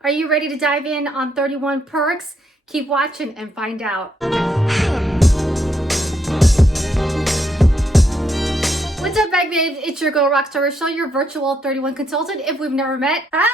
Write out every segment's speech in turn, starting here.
Are you ready to dive in on 31 perks? Keep watching and find out. What's up, bag babes? It's your girl, Rockstar Rochelle, your virtual 31 consultant. If we've never met, hi!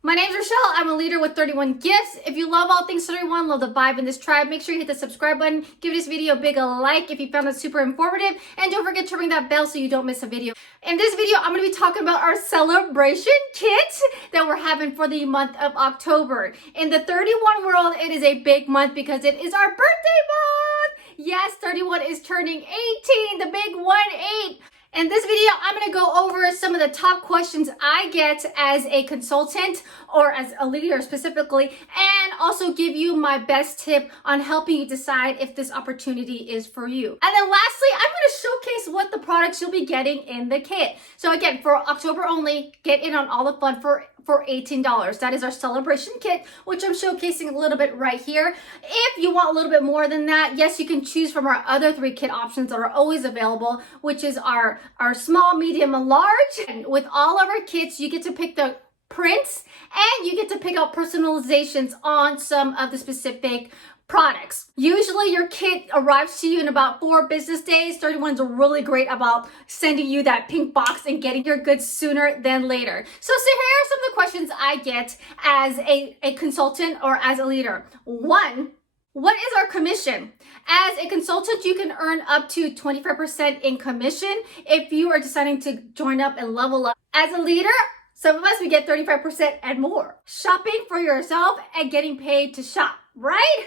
My name's Rochelle. I'm a leader with 31 gifts. If you love all things 31, love the vibe in this tribe, make sure you hit the subscribe button. Give this video a big like if you found it super informative. And don't forget to ring that bell so you don't miss a video. In this video, I'm going to be talking about our celebration kit that we're having for the month of October. In the 31 world, it is a big month because it is our birthday month. Yes, 31 is turning 18, the big 1-8. In this video, I'm going to go over some of the top questions I get as a consultant or as a leader specifically, and also give you my best tip on helping you decide if this opportunity is for you. And then lastly, I'm going to showcase what the products you'll be getting in the kit. So again, for October only, get in on all the fun for $18. That is our celebration kit, which I'm showcasing a little bit right here. If you want a little bit more than that, yes, you can choose from our other 3 kit options that are always available, which is our small, medium, and large. And with all of our kits, you get to pick the prints and you get to pick out personalizations on some of the specific products. Usually your kit arrives to you in about 4 business days. 31's really great about sending you that pink box and getting your goods sooner than later. So here are some of the questions I get as a consultant or as a leader. 1, what is our commission? As a consultant, you can earn up to 25% in commission if you are deciding to join up and level up. As a leader, some of us, we get 35% and more. Shopping for yourself and getting paid to shop, right?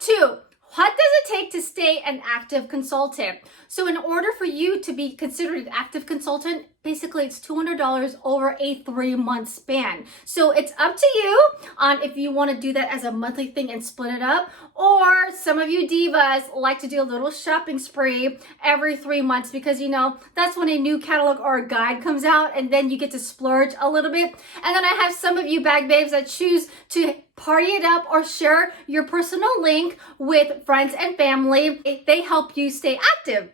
2, what does it take to stay an active consultant? So in order for you to be considered an active consultant, basically it's $200 over a 3-month span. So it's up to you on if you want to do that as a monthly thing and split it up, or some of you divas like to do a little shopping spree every 3 months because, you know, that's when a new catalog or a guide comes out and then you get to splurge a little bit. And then I have some of you bag babes that choose to party it up or share your personal link with friends and family if they help you stay active.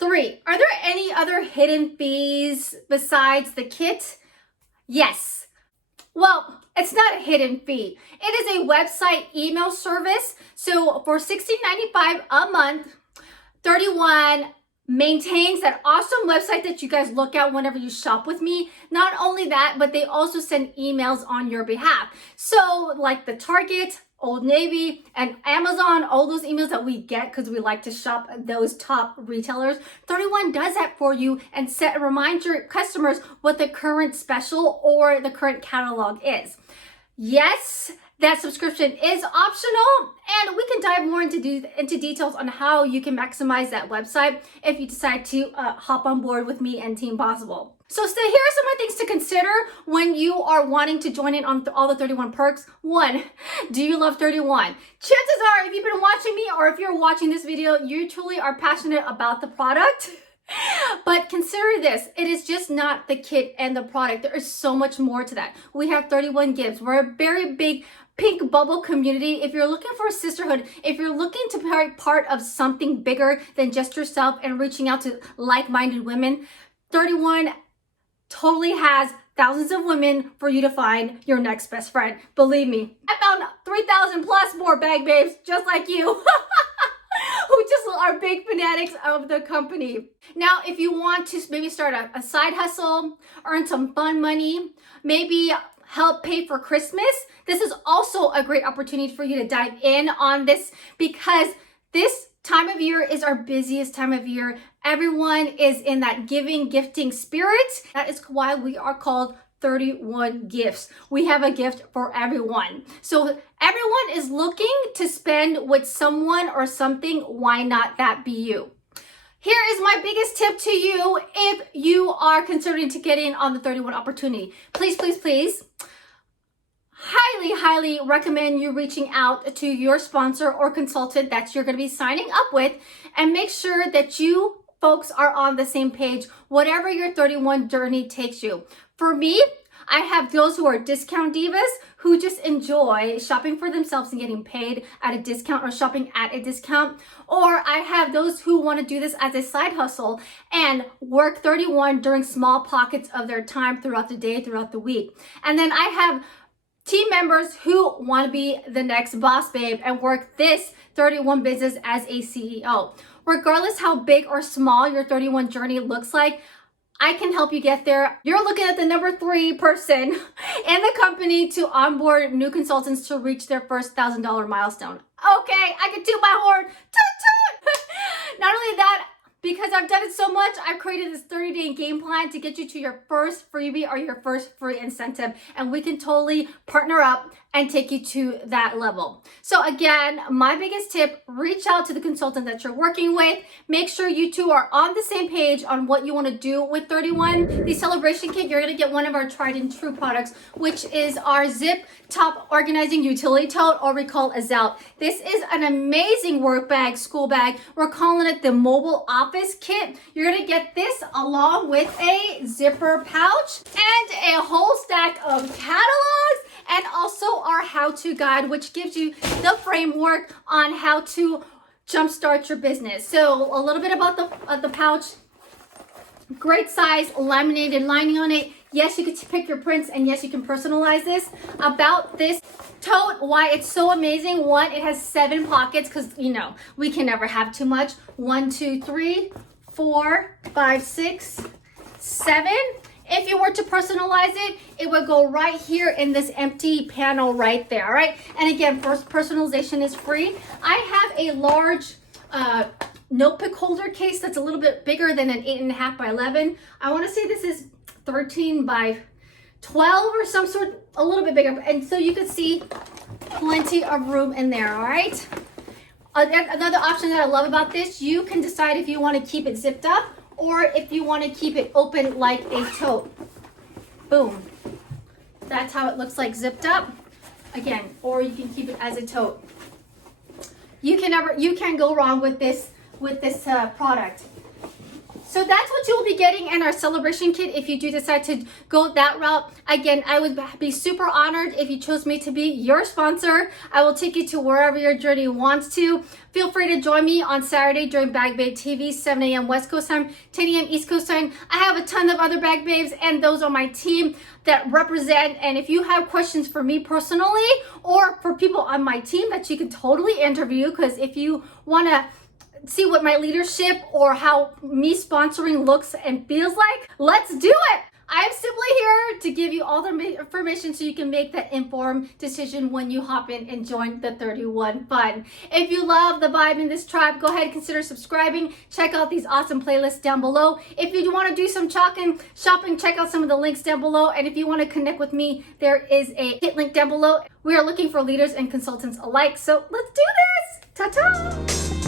3, are there any other hidden fees besides the kit? Yes. Well, it's not a hidden fee. It is a website email service. So for $16.95 a month, 31 maintains that awesome website that you guys look at whenever you shop with me. Not only that, but they also send emails on your behalf. So like the Target, Old Navy, and Amazon, all those emails that we get because we like to shop those top retailers, 31 does that for you and remind your customers what the current special or the current catalog is. Yes, that subscription is optional, and we can dive more into details on how you can maximize that website if you decide to hop on board with me and Team Possible. So here are some of the things to consider when you are wanting to join in on all the 31 perks. 1, do you love 31? Chances are, if you've been watching me or if you're watching this video, you truly are passionate about the product. But consider this, it is just not the kit and the product. There is so much more to that. We have 31 gifts. We're a very big pink bubble community. If you're looking for a sisterhood, if you're looking to be part of something bigger than just yourself and reaching out to like-minded women, 31 totally has thousands of women for you to find your next best friend. Believe me, I found 3,000 plus more bag babes just like you. Who just are big fanatics of the company. Now, if you want to maybe start a side hustle, earn some fun money, maybe help pay for Christmas, this is also a great opportunity for you to dive in on this because this time of year is our busiest time of year. Everyone is in that gifting spirit. That is why we are called 31 gifts. We have a gift for everyone. So everyone is looking to spend with someone or something. Why not that be you? Here is my biggest tip to you if you are considering to get in on the 31 opportunity. Please, please, please, highly recommend you reaching out to your sponsor or consultant that you're going to be signing up with and make sure that you folks are on the same page, whatever your 31 journey takes you. For me, I have those who are discount divas who just enjoy shopping for themselves and getting paid at a discount or shopping at a discount. Or I have those who want to do this as a side hustle and work 31 during small pockets of their time throughout the day, throughout the week. And then I have team members who want to be the next boss babe and work this 31 business as a CEO. Regardless how big or small your 31 journey looks like, I can help you get there. You're looking at the number 3 person in the company to onboard new consultants to reach their first $1,000 milestone. Okay, I can toot my horn. Toot toot! Not only that, because I've done it so much, I've created this 30-day game plan to get you to your first freebie or your first free incentive. And we can totally partner up and take you to that level. So again, my biggest tip, reach out to the consultant that you're working with. Make sure you two are on the same page on what you want to do with 31. The celebration kit, you're going to get one of our tried and true products, which is our zip top organizing utility tote, or we call a ZOUT. This is an amazing work bag, school bag. We're calling it the mobile office kit. You're going to get this along with a zipper pouch and a whole stack of catalogs, and also our how-to guide, which gives you the framework on how to jumpstart your business. So a little bit about the pouch. Great size, laminated lining on it. Yes, you can pick your prints, and yes, you can personalize this. About this tote, why it's so amazing. One, it has 7 pockets, because you know we can never have too much. 1, 2, 3, 4, 5, 6, 7. If you were to personalize it, it would go right here in this empty panel right there, all right? And again, first, personalization is free. I have a large notebook holder case that's a little bit bigger than an 8.5 by 11. I want to say this is 13 by 12 or some sort, a little bit bigger. And so you can see plenty of room in there, all right? Another option that I love about this, you can decide if you want to keep it zipped up or if you want to keep it open like a tote. Boom. That's how it looks like zipped up. Again, or you can keep it as a tote. You can't go wrong with this product. So that's what you'll be getting in our celebration kit if you do decide to go that route. Again, I would be super honored if you chose me to be your sponsor. I will take you to wherever your journey wants to. Feel free to join me on Saturday during Bag Babe TV, 7 a.m. West Coast time, 10 a.m. East Coast time. I have a ton of other Bag Babes and those on my team that represent. And if you have questions for me personally or for people on my team that you can totally interview, because if you want to see what my leadership or how me sponsoring looks and feels like, let's do it. I am simply here to give you all the information so you can make that informed decision when you hop in and join the 31 Fun. If you love the vibe in this tribe, go ahead and consider subscribing. Check out these awesome playlists down below. If you want to do some shopping, check out some of the links down below. And if you want to connect with me, there is a hit link down below. We are looking for leaders and consultants alike. So let's do this. Ta-ta!